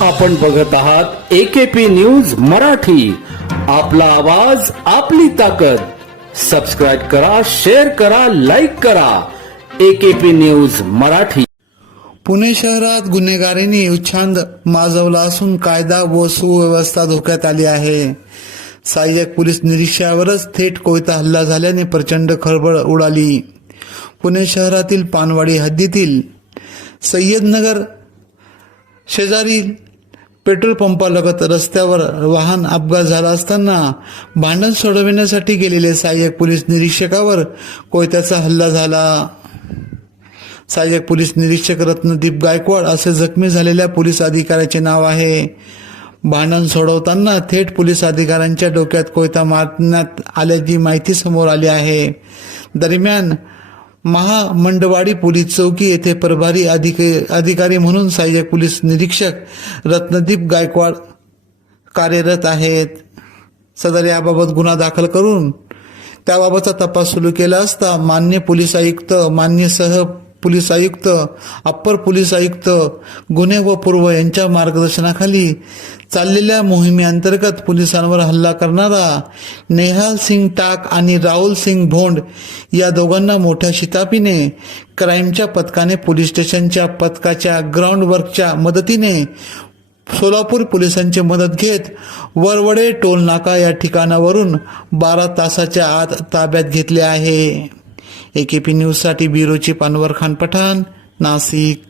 आपण बघत आहात एकेपी न्यूज मराठी. आपला आवाज आपली ताकद. सबस्क्राईब करा शेअर करा लाईक करा. AKP news Marathi. पुणे शहरात गुन्हेगारीने उच्छांद माजवला असून कायदा व सुव्यवस्था धोक्यात आली आहे. सहाय्यक पोलीस निरीक्षकावरच थेट कोयता हल्ला झाल्याने प्रचंड खळबळ उडाली. पुणे शहरातील पानवाडी हद्दीतील सय्यदनगर शेजारी पेट्रोल पंपालगत रस्त्यावर वाहन अपघात झाला असताना भांडण सोडविण्यासाठी गेलेले सहाय्यक पोलीस निरीक्षकावर कोयत्याचा हल्ला झाला. सहाय्यक पोलीस निरीक्षक रत्नदीप गायकवाड असे जखमी झालेल्या पोलीस अधिकाऱ्याचे नाव आहे. भांडण सोडवताना थेट पोलीस अधिकाऱ्यांच्या डोक्यात कोयता मारण्यात आल्याची माहिती समोर आली आहे. दरम्यान महामंडवाडी पोलीस चौकी येथे प्रभारी अधिक अधिकारी म्हणून सहाय्यक पोलीस निरीक्षक रत्नदीप गायकवाड कार्यरत आहेत. सदर याबाबत गुन्हा दाखल करून त्याबाबतचा तपास सुरू केला असता मान्य पोलीस आयुक्त मान्य सह पोलीस आयुक्त अप्पर पोलीस आयुक्त गुन्हे व पूर्व यांच्या मार्गदर्शनाखाली चाललेल्या मोहिमेअंतर्गत पोलिसांवर हल्ला करणारा नेहाल सिंग टाक आणि राहुल सिंग भोंड या दोघांना मोठ्या शितापीने क्राईमच्या पथकाने पोलीस स्टेशनच्या पथकाच्या ग्राउंड वर्कच्या मदतीने सोलापूर पोलिसांची मदत घेत वरवडे टोल नाका या ठिकाणावरून बारा तासाच्या आत ताब्यात घेतले आहे. एकेपी न्यूजसाठी ब्युरोची पानवर खान पठाण नाशिक